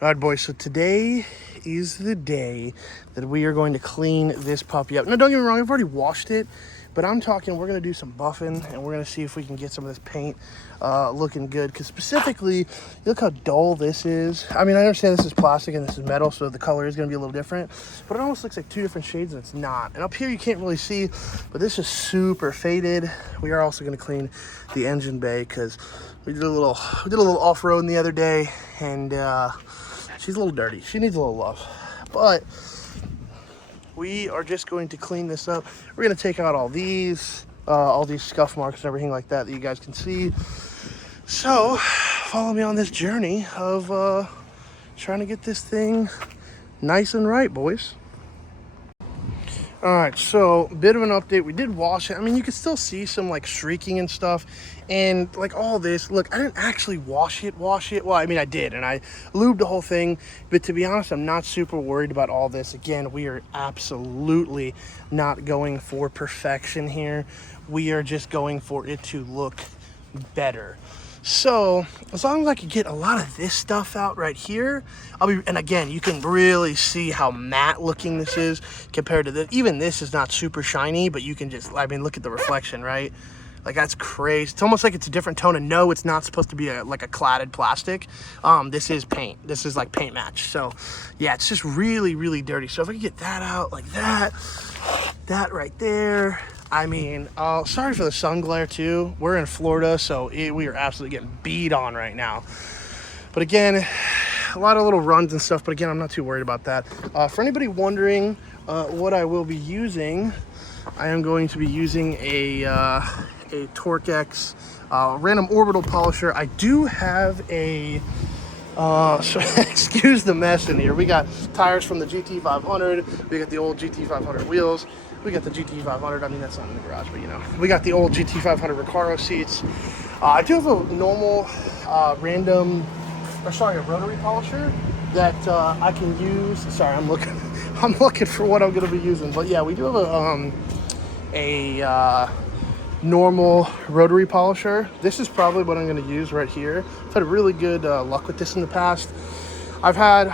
All right, boys, so today is the day that we are going to clean this puppy up. Now, don't get me wrong, I've already washed it, but I'm talking we're going to do some buffing, and we're going to see if we can get some of this paint looking good. Because specifically, look how dull this is. I mean, I understand this is plastic and this is metal, so the color is going to be a little different, but it almost looks like two different shades, and it's not. And up here, you can't really see, but this is super faded. We are also going to clean the engine bay because we did a little off-roading the other day, and she's a little dirty. She needs a little love. But we are just going to clean this up. We're going to take out all these scuff marks and everything like that you guys can see. So follow me on this journey of trying to get this thing nice and right, boys. All right, so bit of an update. We did wash it. I mean, you can still see some like streaking and stuff, and like all this. Look, I didn't actually wash it. Well, I mean, I did, and I lubed the whole thing. But to be honest, I'm not super worried about all this. Again, we are absolutely not going for perfection here. We are just going for it to look better. So as long as I can get a lot of this stuff out right here, and again, you can really see how matte looking this is compared to this. Even this is not super shiny, but you can just, I mean, look at the reflection, right? Like, that's crazy. It's almost like it's a different tone, and no, it's not supposed to be like a cladded plastic. This is paint. This is like paint match. So yeah, it's just really, really dirty. So if I can get that out like that right there. I mean, sorry for the sun glare too. We're in Florida, so we are absolutely getting beat on right now. But again, a lot of little runs and stuff, but again, I'm not too worried about that. For anybody wondering what I will be using, I am going to be using a Torque-X random orbital polisher. I do have a so excuse the mess in here. We got tires from the GT500. We got the old GT500 wheels. We got the GT500. I mean, that's not in the garage, but you know. We got the old GT500 Recaro seats. I do have a normal a rotary polisher that I can use. Sorry, I'm looking for what I'm going to be using. But yeah, we do have a normal rotary polisher. This is probably what I'm going to use right here. I've had really good luck with this in the past. I've had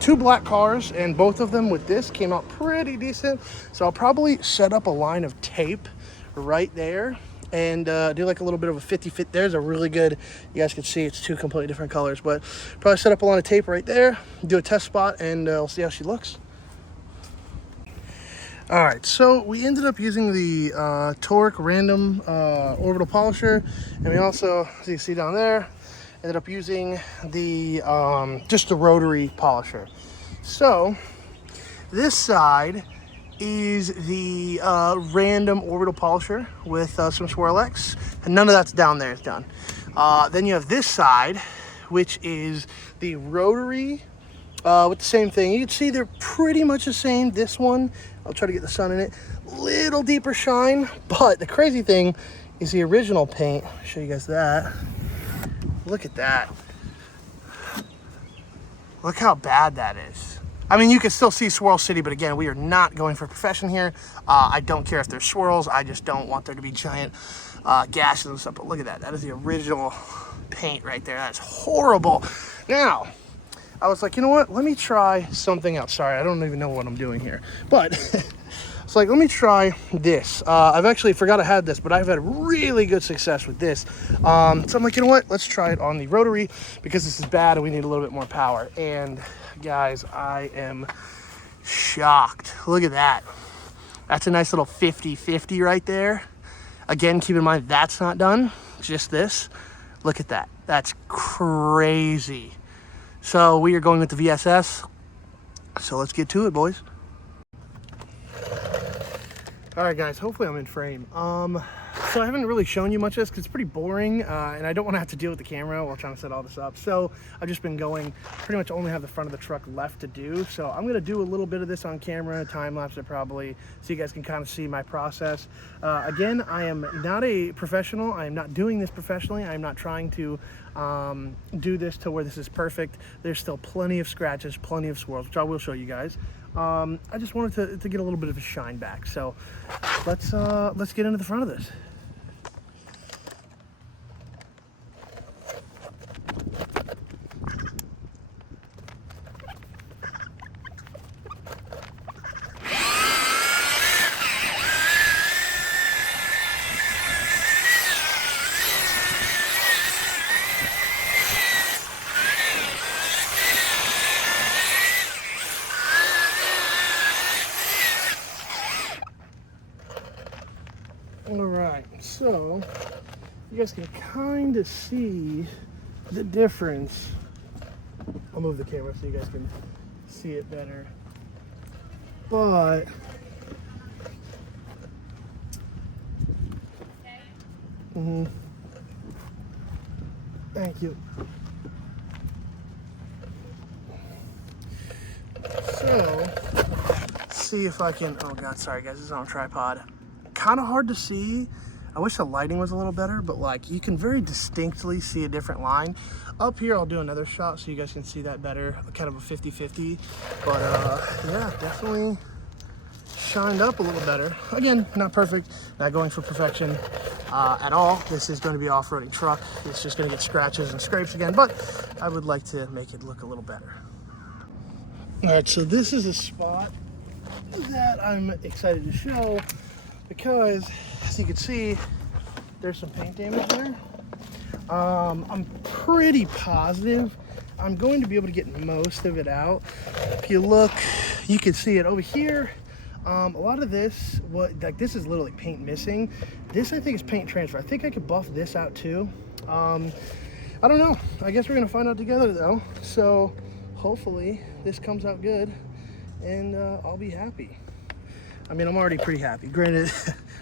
2 black cars, and both of them with this came out pretty decent. So I'll probably set up a line of tape right there and do like a little bit of a 50-50. There's a really good, you guys can see it's 2 completely different colors, but probably set up a line of tape right there, do a test spot, and we'll see how she looks. All right, so we ended up using the Torque random orbital polisher, and we also, as you see down there, ended up using the just the rotary polisher. So this side is the random orbital polisher with some Swirl X, and none of that's down there, it's done. Then you have this side, which is the rotary with the same thing. You can see they're pretty much the same. This one, I'll try to get the sun in it, little deeper shine, but the crazy thing is the original paint. I'll show you guys that. Look at that. Look how bad that is. I mean, you can still see Swirl City, but again, we are not going for perfection here. I don't care if there's swirls. I just don't want there to be giant gashes and stuff. But look at that. That is the original paint right there. That's horrible. Now, I was like, you know what? Let me try something else. Sorry, I don't even know what I'm doing here. But it's like, let me try this. I've actually forgot I had this, but I've had really good success with this. So I'm like, you know what? Let's try it on the rotary because this is bad and we need a little bit more power. And guys, I am shocked. Look at that. That's a nice little 50-50 right there. Again, keep in mind, that's not done. Just this. Look at that. That's crazy. So we are going with the VSS. So let's get to it, boys. All right, guys, hopefully I'm in frame. So I haven't really shown you much of this because it's pretty boring, and I don't want to have to deal with the camera while trying to set all this up. So I've just been going, pretty much only have the front of the truck left to do. So I'm going to do a little bit of this on camera, time-lapse it probably, so you guys can kind of see my process. Again, I am not a professional. I am not doing this professionally. I am not trying to do this to where this is perfect. There's still plenty of scratches, plenty of swirls, which I will show you guys. I just wanted to get a little bit of a shine back. So let's get into the front of this. So you guys can kind of see the difference. I'll move the camera so you guys can see it better. But thank you. So, see if I can, oh God, sorry guys, this is on a tripod. Kind of hard to see. I wish the lighting was a little better, but like you can very distinctly see a different line. Up here, I'll do another shot so you guys can see that better, kind of a 50-50. But yeah, definitely shined up a little better. Again, not perfect, not going for perfection at all. This is going to be an off-roading truck. It's just going to get scratches and scrapes again, but I would like to make it look a little better. All right, so this is a spot that I'm excited to show because, as you can see, there's some paint damage there. I'm pretty positive I'm going to be able to get most of it out. If you look, you can see it over here. A lot of this, this is literally paint missing. This I think is paint transfer. I think I could buff this out too. I don't know. I guess we're gonna find out together though. So hopefully this comes out good and I'll be happy. I mean, I'm already pretty happy. Granted,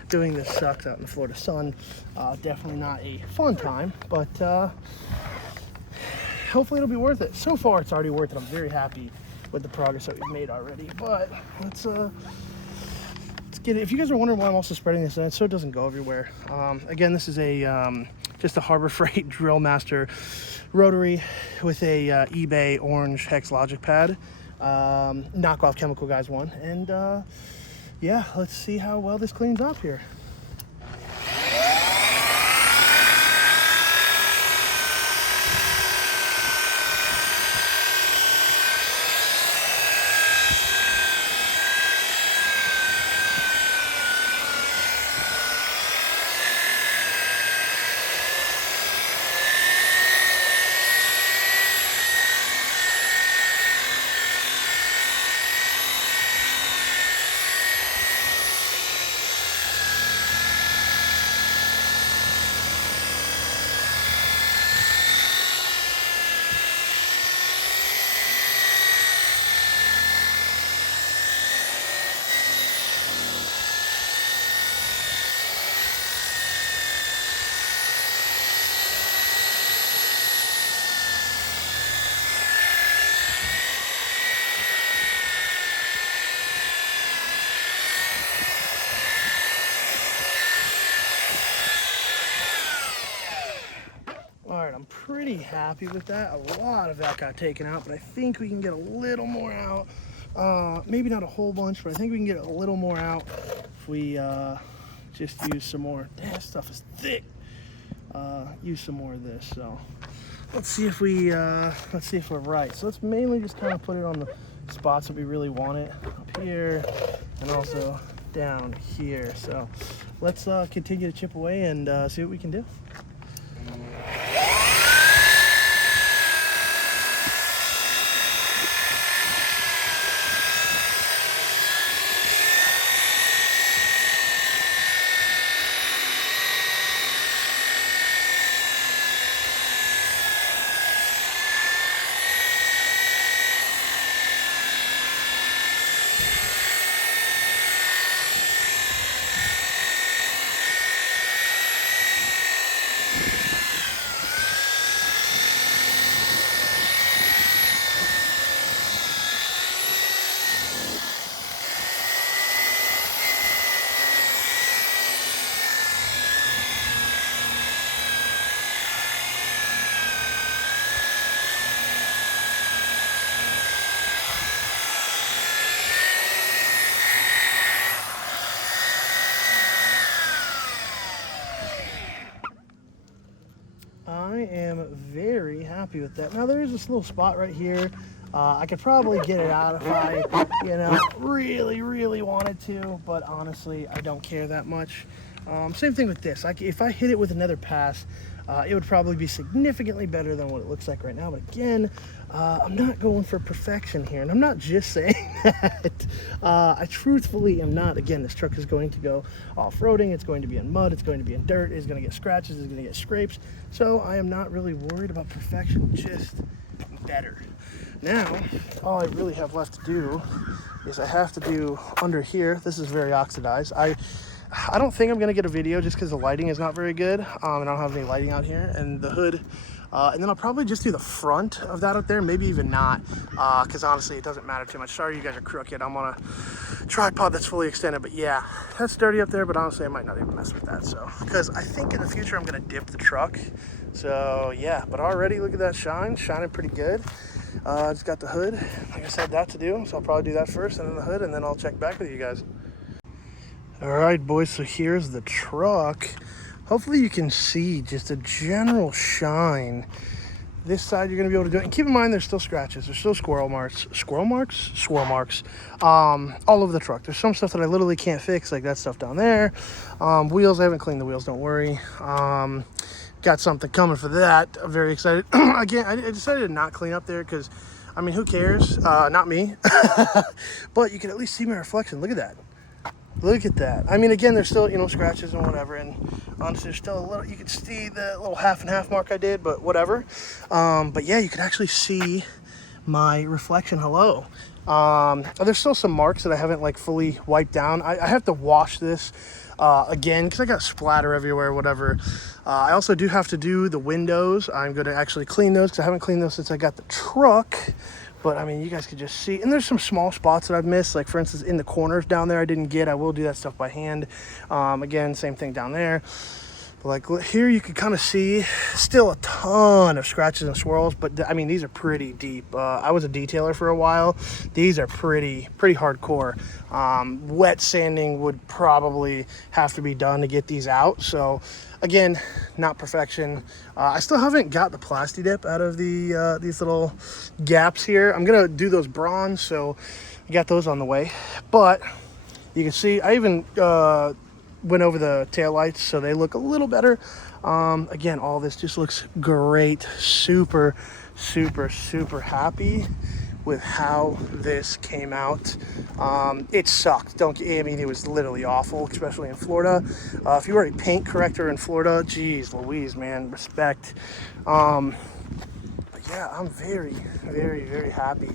doing this sucks out in the Florida sun. Definitely not a fun time, but hopefully it'll be worth it. So far, it's already worth it. I'm very happy with the progress that we've made already. But let's get it. If you guys are wondering why I'm also spreading this, so it doesn't go everywhere. Again, this is a just a Harbor Freight Drill Master rotary with a eBay orange Hex Logic pad, knockoff Chemical Guys one, and yeah, let's see how well this cleans up here. I'm pretty happy with that. A lot of that got taken out, but I think we can get a little more out. Maybe not a whole bunch, but I think we can get a little more out if we just use some more. Damn, this stuff is thick. Use some more of this. So let's see if we're right. So let's mainly just kind of put it on the spots that we really want it, up here and also down here. So let's continue to chip away and see what we can do. I am very happy with that. Now there is this little spot right here. I could probably get it out if I, really wanted to, but honestly, I don't care that much. Same thing with this. If I hit it with another pass, it would probably be significantly better than what it looks like right now. But again, I'm not going for perfection here, and I'm not just saying that. I truthfully am not. Again, this truck is going to go off-roading. It's going to be in mud. It's going to be in dirt. It's going to get scratches. It's going to get scrapes. So I am not really worried about perfection, just better. Now, all I really have left to do is I have to do under here. This is very oxidized. I don't think I'm going to get a video just because the lighting is not very good. And I don't have any lighting out here. And the hood. And then I'll probably just do the front of that up there. Maybe even not. Because honestly, it doesn't matter too much. Sorry you guys are crooked. I'm on a tripod that's fully extended. But yeah, that's dirty up there. But honestly, I might not even mess with that. So, because I think in the future, I'm going to dip the truck. So yeah, but already look at that shine. Shining pretty good. Just got the hood. Like I said, that to do. So I'll probably do that first and then the hood. And then I'll check back with you guys. All right, boys, so here's the truck. Hopefully you can see just a general shine. This side you're gonna be able to do it. And keep in mind, there's still scratches. There's still squirrel marks, all over the truck. There's some stuff that I literally can't fix, like that stuff down there. Wheels, I haven't cleaned the wheels, don't worry. Got something coming for that. I'm very excited. Again, I decided to not clean up there because, I mean, who cares? Not me. But you can at least see my reflection. Look at that. Look at that. I mean, again, there's still, you know, scratches and whatever. And honestly, there's still a little, you can see the little half and half mark I did, but whatever. But yeah, you can actually see my reflection. Hello. There's still some marks that I haven't like fully wiped down. I have to wash this again because I got splatter everywhere, whatever. I also do have to do the windows. I'm going to actually clean those because I haven't cleaned those since I got the truck. But I mean, you guys could just see, and there's some small spots that I've missed, like for instance, in the corners down there I didn't get. I will do that stuff by hand. Again, same thing down there. But like here you can kind of see still a ton of scratches and swirls, but I mean, these are pretty deep. I was a detailer for a while. These are pretty hardcore. Wet sanding would probably have to be done to get these out. So again, not perfection. I still haven't got the plasti dip out of the these little gaps here. I'm gonna do those bronze, so I got those on the way. But you can see I even went over the taillights, so they look a little better. Again, all this just looks great. Super happy with how this came out. It sucked. I mean, it was literally awful, especially in Florida. If you were a paint corrector in Florida, geez Louise, man, respect. But yeah, I'm very happy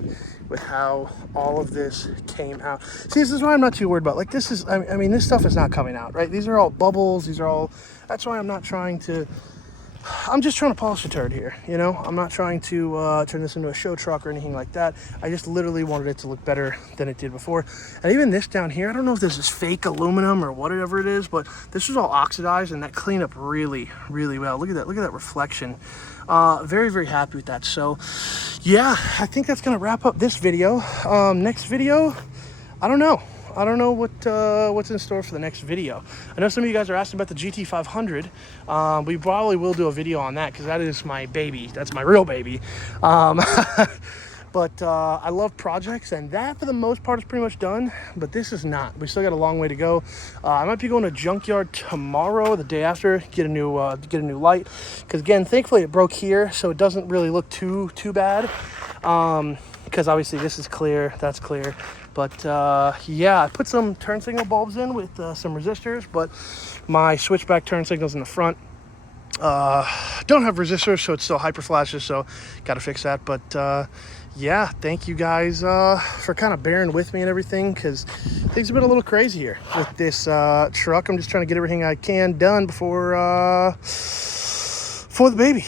with how all of this came out. See, this is why I'm not too worried about. Like, this is, I mean, this stuff is not coming out, right? These are all bubbles. These are all, that's why I'm not trying to, I'm just trying to polish a turd here, you know? I'm not trying to turn this into a show truck or anything like that. I just literally wanted it to look better than it did before. And even this down here, I don't know if this is fake aluminum or whatever it is, but this was all oxidized and that cleaned up really well. Look at that reflection. Very happy with that. So yeah, I think that's gonna wrap up this video. Next video, I don't know what's in store for the next video. I know some of you guys are asking about the GT500. We probably will do a video on that because that is my baby. That's my real baby. But I love projects, and that for the most part is pretty much done, but this is not. We still got a long way to go. I might be going to junkyard tomorrow, the day after, get a new light, because again, thankfully it broke here, so it doesn't really look too bad, because obviously this is clear, that's clear. But yeah, I put some turn signal bulbs in with some resistors, but my switchback turn signals in the front don't have resistors, so it's still hyper flashes, so gotta fix that. But yeah, thank you guys for kind of bearing with me and everything, because things have been a little crazy here with this truck. I'm just trying to get everything I can done before the baby.